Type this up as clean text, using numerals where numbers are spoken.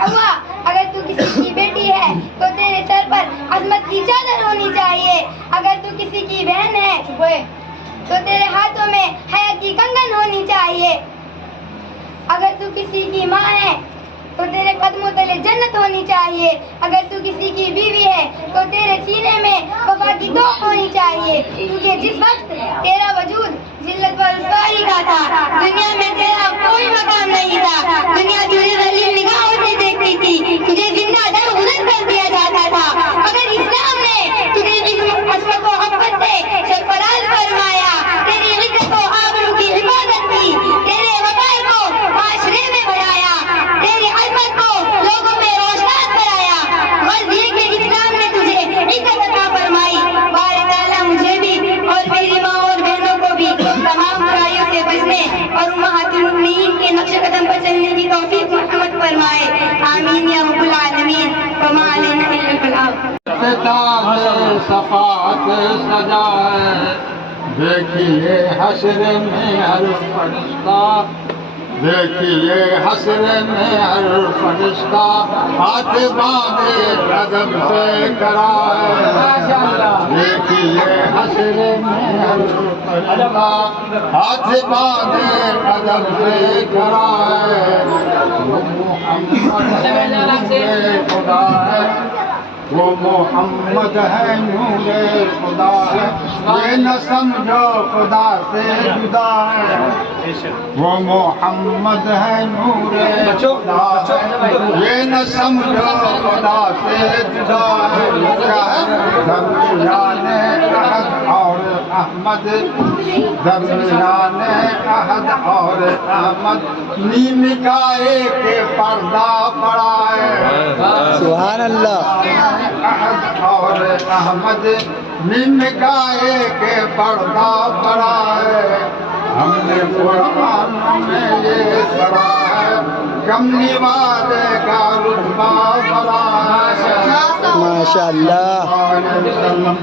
हवा, अगर तू किसी की बेटी है तो तेरे सर पर अजमत की चादर होनी चाहिए। अगर तू किसी की बहन है तो तेरे हाथों में हया की कंगन होनी चाहिए। अगर तू किसी की माँ है तो तेरे कदमों तले जन्नत होनी चाहिए। अगर तू किसी की बीवी है तो तेरे सीने में वफा की तोप होनी चाहिए। क्योंकि जिस वक्त तेरा वजूद जिल्लत व रुसवाई का था, दुनिया में तेरा कोई मकाम नहीं था। दुनिया तुझे जलील निगाहों से देखती थी, तुझे जिंदा दर गुजर कर दिया जाता था। मगर इस्लाम ने तुझे अशरफ व अब्बत से सरफराज फरमाया। तेरी इज्जत व आबरू की हिफाजत की, तेरे वफाए को माशरे में बढ़ाया, तेरी अजमत को लोगों में रोशनास कराया। गर्ज ये कि इस्लाम ने तुझे इज्जत अता फरमाई। बारे ताला मुझे भी और मेरी माँ और बहनों को भी तमाम बुराइयों से बचने और उम्महातुल मुमिनीन के नक्श कदम पर चलने की तौफीक रहमत फरमाए। आमीन या रब्बुल आलमीन। वमा अलैना इल्लल बलाग। सफात सजाए, देखिए हश्र में हर फरिश्ता, देखिए हश्र में हर फरिश्ता हाथ बांधे कदम से कराए। देखिए हश्र में हर फरिश्ता हाथ बांधे कदम से कराए। वो मोहम्मद है खुदा है, वो मोहम्मद है नूरे खुदा है। ये न समझो खुदा से जुदा है, वो मोहम्मद है नूरे खुदा है। ये न समझो खुदा से जुदा है। क्या है? दरमियान अहद और अहमद, दरमियान अहद और अहमद, नीम का एक पर्दा पड़ा है। सुभान अल्लाह। अहद और अहमद निम्न का एक पर्दा पड़ा है। हमने कुरान में ये पढ़ा है, कमली वाले का रुतबा बड़ा है। माशाअल्लाह। माशाअल्लाह।